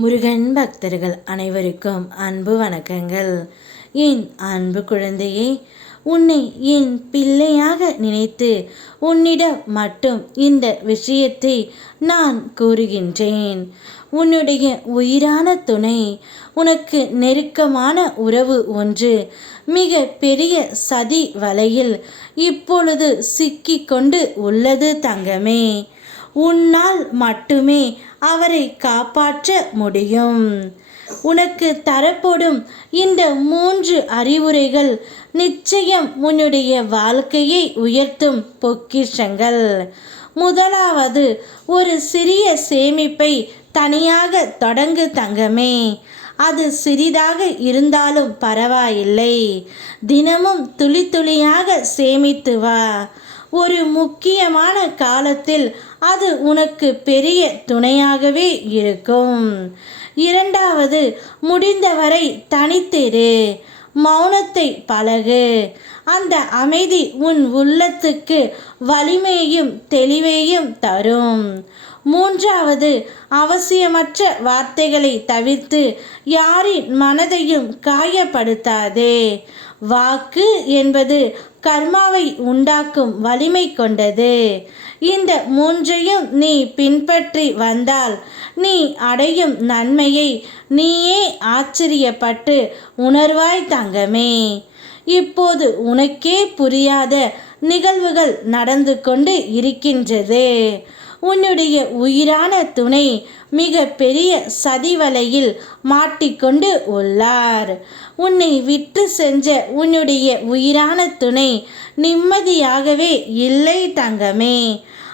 முருகன் பக்தர்கள் அனைவருக்கும் அன்பு வணக்கங்கள். என் அன்பு குழந்தையே உன்னை என் பிள்ளையாக நினைத்து உன்னிடம் மட்டும் இந்த விஷயத்தை நான் கூறுகின்றேன். உன்னுடைய உயிரான துணை உனக்கு நெருக்கமான உறவு ஒன்று மிக பெரிய சதி வலையில் இப்பொழுது சிக்கிக்கொண்டு உள்ளது தங்கமே. உன்னால் மட்டுமே அவரை காப்பாற்ற முடியும். உனக்கு தரப்படும் இந்த மூன்று அறிவுரைகள் நிச்சயம் உன்னுடைய வாழ்க்கையை உயர்த்தும் பொக்கிஷங்கள். முதலாவது ஒரு சிறிய சேமிப்பை தனியாக தொடங்கு தங்கமே. அது சிறிதாக இருந்தாலும் பரவாயில்லை. தினமும் துளி துளியாக சேமித்து வா. ஒரு முக்கியமான காலத்தில் அது உனக்கு பெரிய துணையாகவே இருக்கும். இரண்டாவது முடிந்தவரை தனித்திரு. மௌனத்தை பழகு. அந்த அமைதி உன் உள்ளத்துக்கு வலிமையும் தெளிவையும் தரும். மூன்றாவது அவசியமற்ற வார்த்தைகளை தவிர்த்து யாரின் மனதையும் காயப்படுத்தாதே. வாக்கு என்பது கர்மாவை உண்டாக்கும் வலிமை கொண்டது. இந்த மூன்றையும் நீ பின்பற்றி வந்தால் நீ அடையும் நன்மையை நீயே ஆச்சரியப்பட்டு உணர்வாய் தங்கமே. இப்போது உனக்கே புரியாத நிகழ்வுகள் நடந்து கொண்டு இருக்கின்றது. உன்னுடைய உயிரான துணை மிக பெரிய சதிவலையில் மாட்டிக்கொண்டு உள்ளார். உன்னை விட்டு செஞ்ச உன்னுடைய உயிரான துணை நிம்மதியாகவே இல்லை தங்கமே.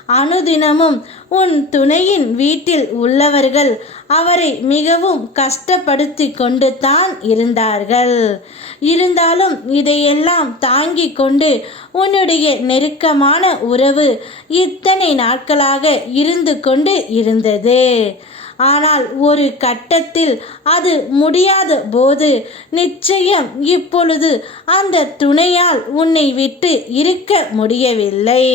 அனுதினமும் உன் துணையின் வீட்டில் உள்ளவர்கள் அவரை மிகவும் கஷ்டப்படுத்தி கொண்டு தான் இருந்தார்கள். இருந்தாலும் இதையெல்லாம் தாங்கிக் கொண்டு உன்னுடைய நெருக்கமான உறவு இத்தனை நாட்களாக இருந்து கொண்டு இருந்தது. ஆனால் ஒரு கட்டத்தில் அது முடியாத போது நிச்சயம் இப்பொழுது அந்த துணையால் உன்னை விட்டு இருக்க முடியவில்லை.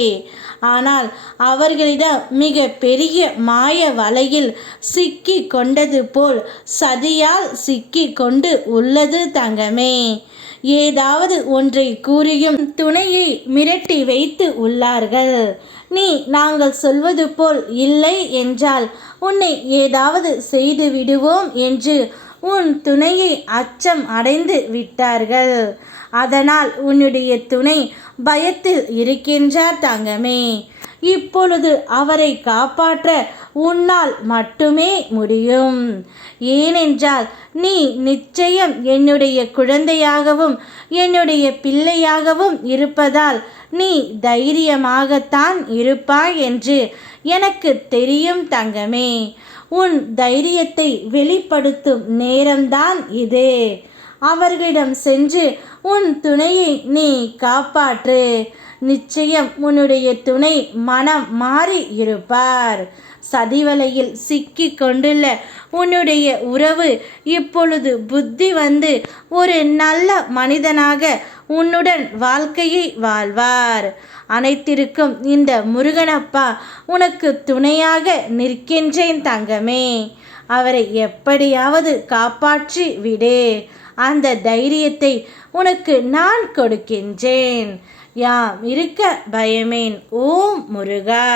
ஆனால் அவர்களிடம் மிக பெரிய மாய வலையில் சிக்கி கொண்டது போல் சதியால் சிக்கி கொண்டு உள்ளது தங்கமே. ஏதாவது ஒன்றை கூறியும் துணையை மிரட்டி வைத்து உள்ளார்கள். நீ நாங்கள் சொல்வது போல் இல்லை என்றால் உன்னை ஏதாவது செய்து விடுவோம் என்று உன் துணையை அச்சம் அடைந்து விட்டார்கள். அதனால் உன்னுடைய துணை பயத்தில் இருக்கின்றார் தங்கமே. இப்பொழுது அவரை காப்பாற்ற உன்னால் மட்டுமே முடியும். ஏனென்றால் நீ நிச்சயம் என்னுடைய குழந்தையாகவும் என்னுடைய பிள்ளையாகவும் இருப்பதால் நீ தைரியமாகத்தான் இருப்பாய் என்று எனக்கு தெரியும் தங்கமே. உன் தைரியத்தை வெளிப்படுத்தும் நேரம்தான் இது. அவர்களிடம் சென்று உன் துணையை நீ காப்பாற்று. நிச்சயம் உன்னுடைய துணை மனம் மாறி இருப்பார். சதிவலையில் சிக்கி கொண்டுள்ள உன்னுடைய உறவு இப்பொழுது புத்தி வந்து ஒரு நல்ல மனிதனாக உன்னுடன் வாழ்க்கையை வாழ்வார். அனைத்திற்கும் இந்த முருகனப்பா உனக்கு துணையாக நிற்கின்றேன் தங்கமே. அவரை எப்படியாவது காப்பாற்றி விடு. அந்த தைரியத்தை உனக்கு நான் கொடுக்கின்றேன். யாம் இருக்க பயமேன். ஓம் முருகா.